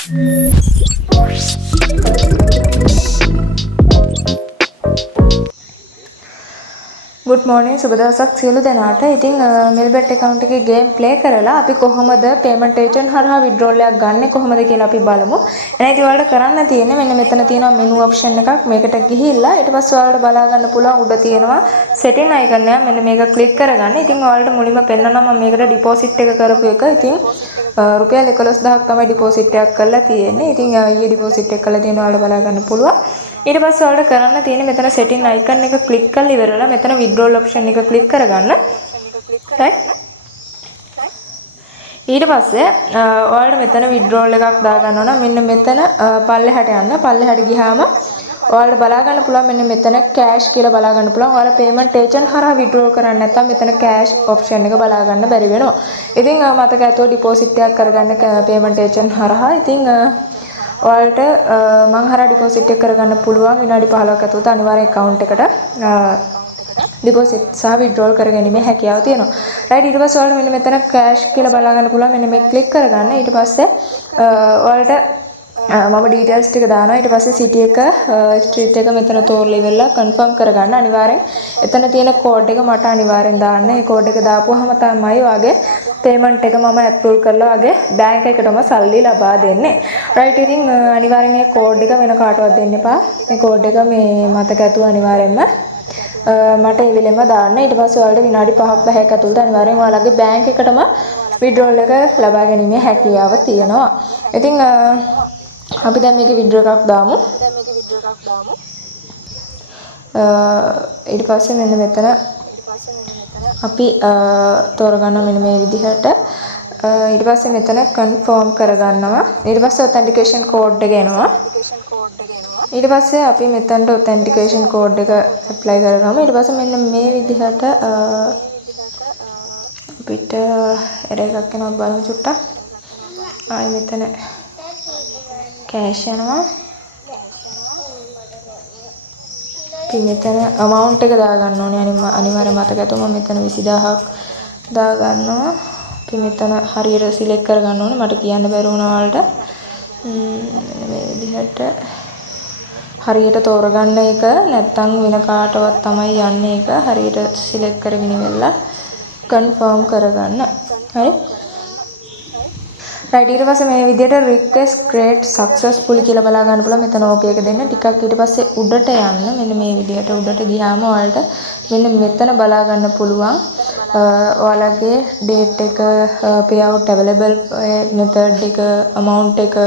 good morning සුබ දවසක් සියලු දෙනාට. ඉතින් මෙල්බෙට් account එකේ game play කරලා අපි කොහොමද payment agent හරහා withdrawal එකක් ගන්නෙ කොහොමද කියලා අපි බලමු. එහෙනම් ඉතින් ඔයාලට කරන්න තියෙන්නේ මෙන්න මෙතන තියෙනවා menu option එකක්. මේකට ගිහිල්ලා ඊට පස්සේ ඔයාලට බලා ගන්න පුළුවන් උඩ තියෙනවා setting icon එක. මෙන්න මේක click කරගන්න. ඉතින් ඔයාලට මුලින්ම පෙන්නනවා මම මේකට deposit එක කරපු එක. ඉතින් රුපියල් 11000ක් තමයි deposit එකක් කරලා තියෙන්නේ. ඉතින් ඊයේ deposit එක කළා තියෙනවා ඔයාලට බලා ගන්න පුළුවන්. ඊට පස්සේ ඔයාලට කරන්න තියෙන්නේ මෙතන setting icon එක click කරලා ඉවරලා මෙතන withdrawal option එක click කරගන්න. right? ඊට පස්සේ ඔයාලට මෙතන withdrawal එකක් දාගන්න ඕන. මෙන්න මෙතන පල්ලෙහාට යන්න. පල්ලෙහාට ගියාම ඔයාලට බලා ගන්න පුළුවන් මෙන්න මෙතන cash කියලා බලා ගන්න පුළුවන්. ඔයාලා payment agent හරහා withdraw කරන්න නැත්නම් මෙතන cash option එක බලා ගන්න බැරි වෙනවා. ඉතින් මතක ඇතුව deposit එකක් කරගන්න payment agent හරහා. ඉතින් ඔයාලට මං හරහා deposit එක කරගන්න පුළුවන් විනාඩි 15ක් ඇතුළත අනිවාර්යෙන් account එකට deposit සහ withdrawal කරගැනීමේ හැකියාව තියෙනවා. right ඊට පස්සේ ඔයාලට මෙන්න මෙතන cash කියලා බලා ගන්න පුළුවන්. මෙන්න මේක click කරගන්න. ඊට පස්සේ ඔයාලට මම details ටික දානවා. ඊට පස්සේ city එක street එක මෙතන තෝරලා ඉවරලා confirm කරගන්න. අනිවාර්යෙන් එතන තියෙන code එක මට අනිවාර්යෙන් දාන්න. ඒ code එක දාපුවාම තමයි ඔයාගේ payment එක මම approve කරලා ඔයාගේ bank එකටම සල්ලි ලබා දෙන්නේ. right ඉතින් අනිවාර්යෙන් මේ code එක වෙන කාටවත් දෙන්න එපා. මේ code එක මේ මතක ඇතුව අනිවාර්යෙන්ම මට ඒ වෙලෙම දාන්න. ඊට පස්සේ ඔයාලට විනාඩි 5ක් 10ක් ඇතුළත අනිවාර්යෙන් ඔයාලගේ bank එකටම withdrawal එක ලබා ගැනීමේ හැකියාව තියෙනවා. ඉතින් අපි දැන් මේකේ withdraw එකක් දාමු. ඊට පස්සේ මෙන්න මෙතන අපි තෝරගන්න මෙන්න මේ විදිහට. ඊට පස්සේ මෙතන confirm කරගන්නවා. ඊට පස්සේ authentication code එක එනවා. ඊට පස්සේ අපි මෙතනට authentication code එක apply කරගමු. ඊට පස්සේ මෙන්න මේ විදිහට අපිට error එකක් එනවා බලමු චුට්ටක්. ආයෙ මෙතන cash යනවා. ඉතින් මෙතන amount එක දාගන්න ඕනේ. අනිවාර්යයෙන් මතක ඇතුව මම මෙතන 20000ක් දාගන්නවා. අපි මෙතන හරියට select කරගන්න ඕනේ. මට කියන්න බැරි වුණා වලට. මේ විදිහට හරියට තෝරගන්න එක නැත්තම් වෙන කාටවත් තමයි යන්නේ එක. හරියට select කරගෙන ඉවරලා confirm කරගන්න. හරි? right ඊට පස්සේ මේ විදිහට request create successfully කියලා බලා ගන්න පුළුවන්. මෙතන okay එක දෙන්න. ටිකක් ඊට පස්සේ උඩට යන්න. මෙන්න මේ විදිහට උඩට ගියාම ඔයාලට මෙන්න මෙතන බලා ගන්න පුළුවන් ඔයාලගේ date එක, payout available method එක, amount එක,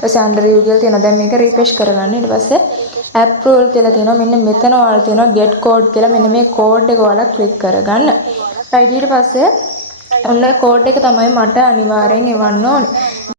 ඊපස්සේ under review කියලා තියෙනවා. දැන් මේක refresh කරගන්න. ඊට පස්සේ approval කියලා තියෙනවා. මෙන්න මෙතන ඔයාලට තියෙනවා get code කියලා. මෙන්න මේ code එක ඔයාලා click කරගන්න. right ඊට පස්සේ ඔන්න code එක තමයි මට අනිවාර්යෙන් එවන්න ඕනේ.